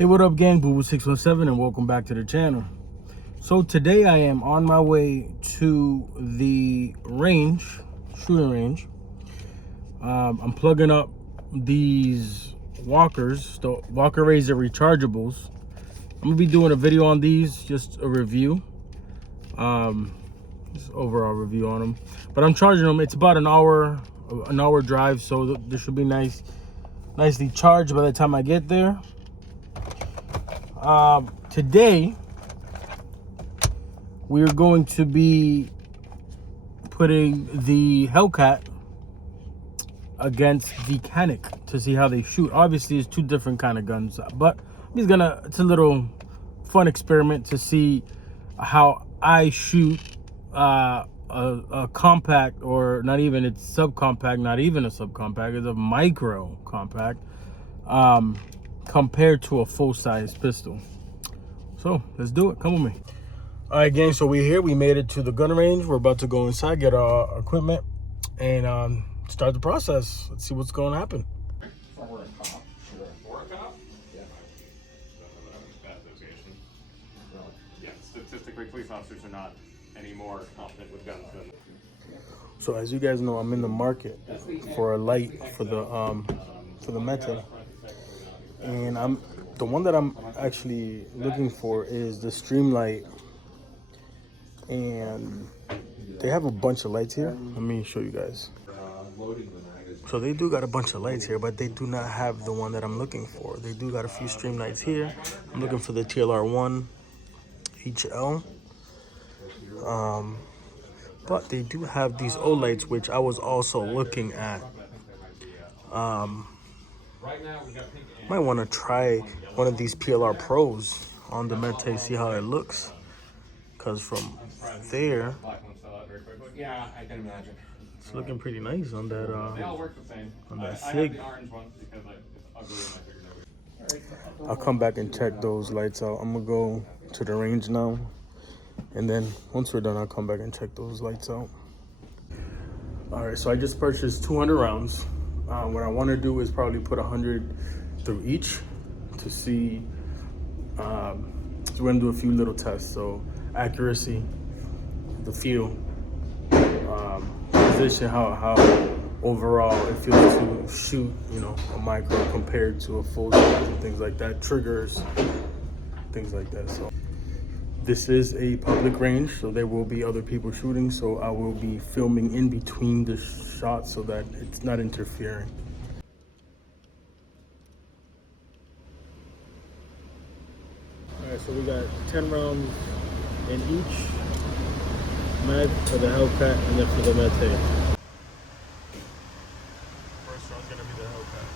Hey, what up, gang? Boo617, and welcome back to the channel. So today I am on my way to the shooting range. I'm plugging up these walkers, the Walker Razor rechargeables. I'm gonna be doing a video on these, just a review, just overall review on them. But I'm charging them. It's about an hour drive, so this should be nicely charged by the time I get there. Today we're going to be putting the Hellcat against the Canik to see how they shoot. Obviously, it's two different kind of guns, but it's a little fun experiment to see how I shoot a compact, or not even, it's subcompact, not even a subcompact, it's a micro compact, compared to a full-size pistol. So let's do it. Come with me. All right, gang, so we're here. We made it to the gun range. We're about to go inside, get our equipment, and start the process. Let's see what's going to happen. For a cop? For a cop? Yeah. Bad association. Yeah, statistically, police officers are not any more competent with guns than... So as you guys know, I'm in the market for a light for the Mete, and the one that I'm actually looking for is the Streamlight, and they have a bunch of lights here. Let me show you guys. So they do got a bunch of lights here, but they do not have the one that I'm looking for. They do got a few Streamlights here. I'm looking for the TLR1 HL. But they do have these O lights, which I was also looking at. Might want to try one of these PLR Pros on the Mete, see how it looks. Because from there, Yeah, I can imagine. it's looking pretty nice on that. They all work the same. On that I have SIG. the orange one because it's ugly and I figured it would. I'll come back and check those lights out. I'm gonna go to the range now, and then once we're done, I'll come back and check those lights out. All right, so I just purchased 200 rounds. What I want to do is probably put 100 through each to see. So we're gonna do a few little tests. So accuracy, the feel, position, how overall it feels to shoot, a micro compared to a full size and things like that, triggers, things like that. So this is a public range, so there will be other people shooting, so I will be filming in between the shots so that it's not interfering. All right, so we got 10 rounds in each mag for the Hellcat and then for the Mete. First round's gonna be the Hellcat.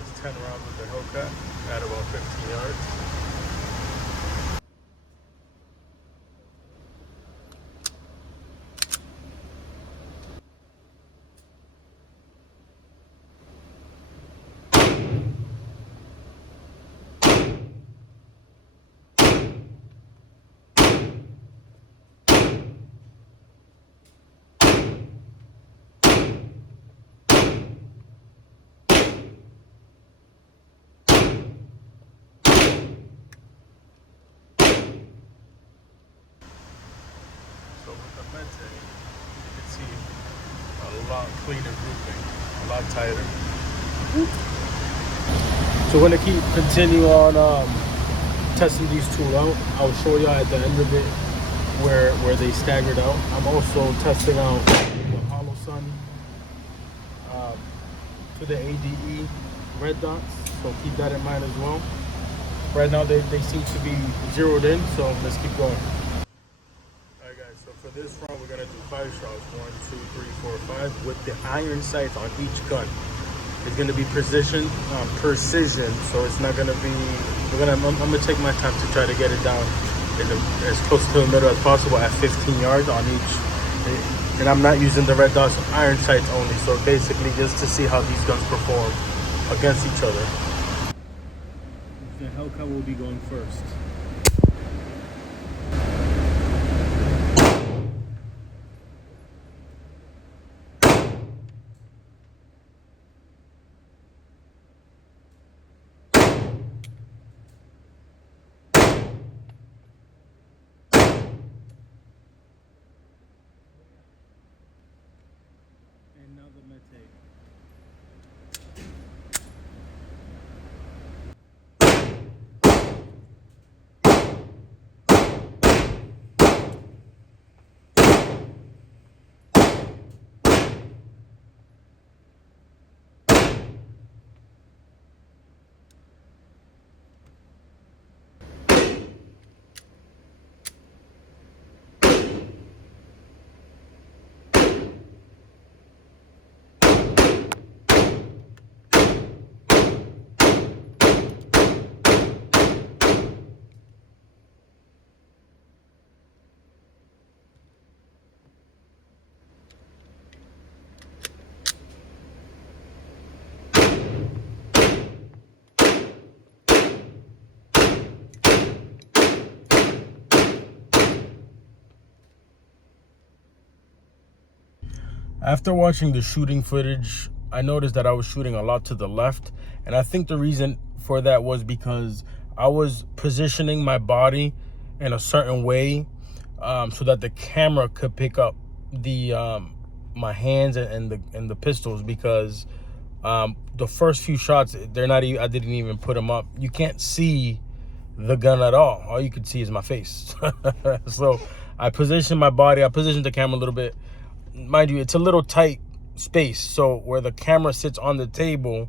It's 10 rounds with the Hellcat at about 15 yards. So with the Mete, you can see a lot cleaner grouping, a lot tighter. So we're gonna continue on testing these two out. I'll show you at the end of it where they staggered out. I'm also testing out the hollow sun to the ADE red dots, so keep that in mind as well. Right now they seem to be zeroed in, so let's keep going. Alright guys, so for this round we're gonna do 5 shots. 1, 2, 3, 4, 5 with the iron sights on each gun. It's gonna be precision, so it's not gonna be. I'm gonna take my time to try to get it down as close to the middle as possible at 15 yards on each. And I'm not using the red dots iron sights only, so basically just to see how these guns perform against each other. The Hellcat will be going first. And now the Mete. After watching the shooting footage, I noticed that I was shooting a lot to the left. And I think the reason for that was because I was positioning my body in a certain way so that the camera could pick up the my hands and the pistols, because the first few shots, they're not even, I didn't even put them up. You can't see the gun at all you can see is my face. So I positioned my body, I positioned the camera a little bit. Mind you, it's a little tight space, so where the camera sits on the table,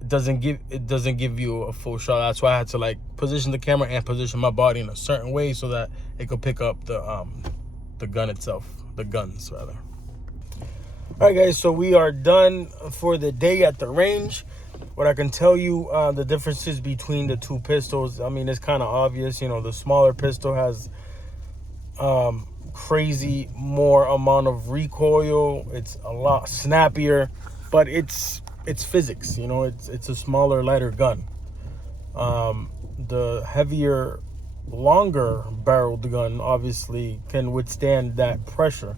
it doesn't give you a full shot. That's why I had to like position the camera and position my body in a certain way so that it could pick up the gun itself, the guns rather. All right guys, so we are done for the day at the range. What I can tell you, the differences between the two pistols, I mean, it's kind of obvious. You know, the smaller pistol has crazy more amount of recoil. It's a lot snappier, but it's physics. You know, it's a smaller, lighter gun. The heavier, longer barreled gun obviously can withstand that pressure.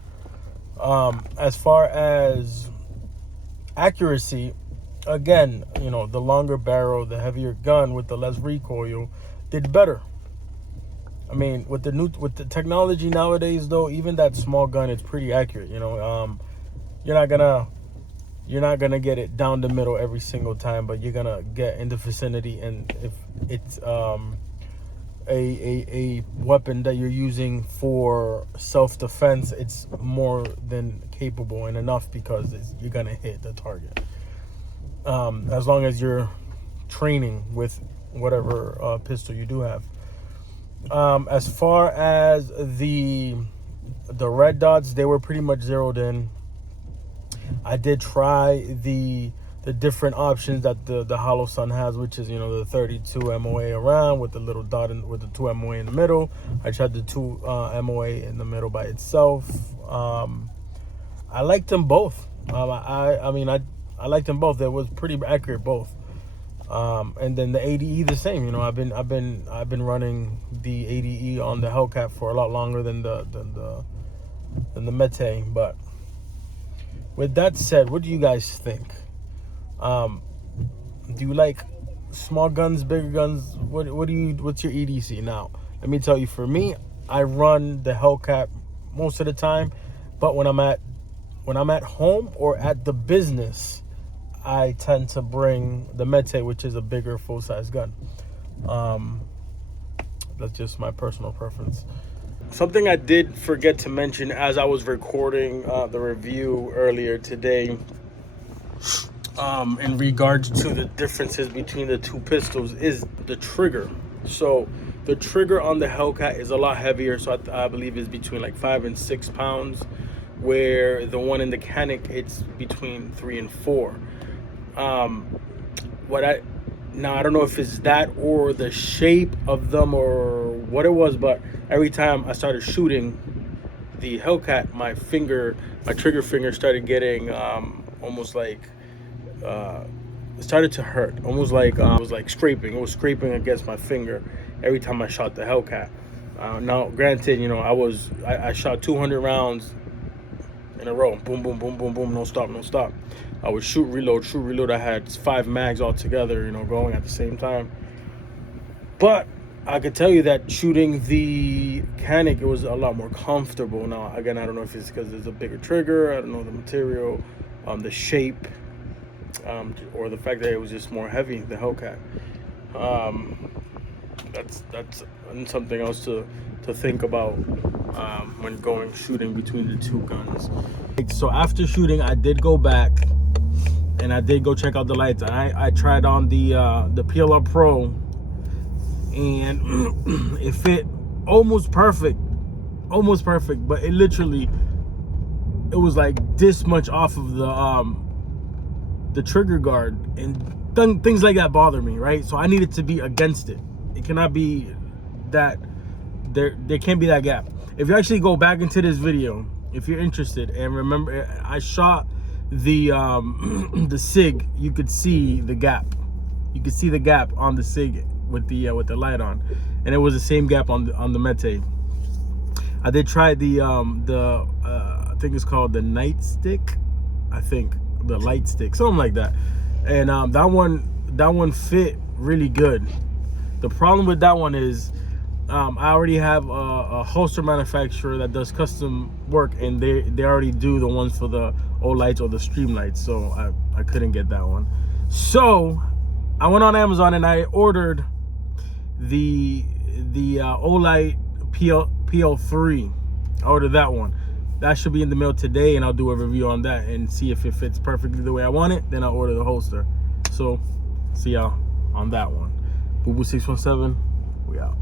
As far as accuracy, again, you know, the longer barrel, the heavier gun with the less recoil did better. I mean, with the technology nowadays, though, even that small gun, it's pretty accurate. You know, you're not gonna get it down the middle every single time, but you're gonna get in the vicinity. And if it's a weapon that you're using for self-defense, it's more than capable and enough, because you're gonna hit the target. As long as you're training with whatever pistol you do have. As far as the red dots, they were pretty much zeroed in. I did try the different options that the Hollow Sun has, which is, you know, the 32 MOA around with the little dot with the 2 MOA in the middle. I tried the 2 MOA in the middle by itself. I liked them both. I mean I liked them both. They was pretty accurate both. And then the ADE the same. You know, I've been running the ADE on the Hellcat for a lot longer than the Mete. But with that said, what do you guys think? Do you like small guns, bigger guns? What's your EDC? Now, let me tell you, for me, I run the Hellcat most of the time, but when I'm at home or at the business, I tend to bring the Mete, which is a bigger full-size gun. That's just my personal preference. Something I did forget to mention as I was recording the review earlier today. in regards to the differences between the two pistols is the trigger. So the trigger on the Hellcat is a lot heavier, so I believe it's between like 5 and 6 pounds, where the one in the Canik, it's between 3 and 4. Now I don't know if it's that or the shape of them or what it was, but every time I started shooting the Hellcat, my trigger finger started getting almost like it started to hurt, almost like it was like scraping. It was scraping against my finger every time I shot the Hellcat. Now, granted, you know, I shot 200 rounds in a row, boom, boom, boom, boom, boom, no stop, no stop. I would shoot, reload. I had 5 mags all together, you know, going at the same time. But I could tell you that shooting the Canik, it was a lot more comfortable. Now, again, I don't know if it's because it's a bigger trigger, I don't know the material, the shape, or the fact that it was just more heavy, the Hellcat. That's something else to think about when going shooting between the two guns. So after shooting, I did go back and I did go check out the lights. I tried on the PLR Pro, and it fit almost perfect, but it was like this much off of the trigger guard, and things like that bother me, right? So I needed to be against it. It cannot be that there can't be that gap. If you actually go back into this video, if you're interested, and remember, I shot the the SIG, you could see the gap. You could see the gap on the SIG with the light on, and it was the same gap on the Mete. I did try the I think it's called the night stick, I think, the light stick, something like that, and that one fit really good. The problem with that one is I already have a holster manufacturer that does custom work, and they already do the ones for the O-lights or the stream lights, so I couldn't get that one. So I went on Amazon and I ordered the O-light PL3. I ordered that one. That should be in the mail today, and I'll do a review on that and see if it fits perfectly the way I want it. Then I'll order the holster. So see y'all on that one. Boo Boo 617, we out.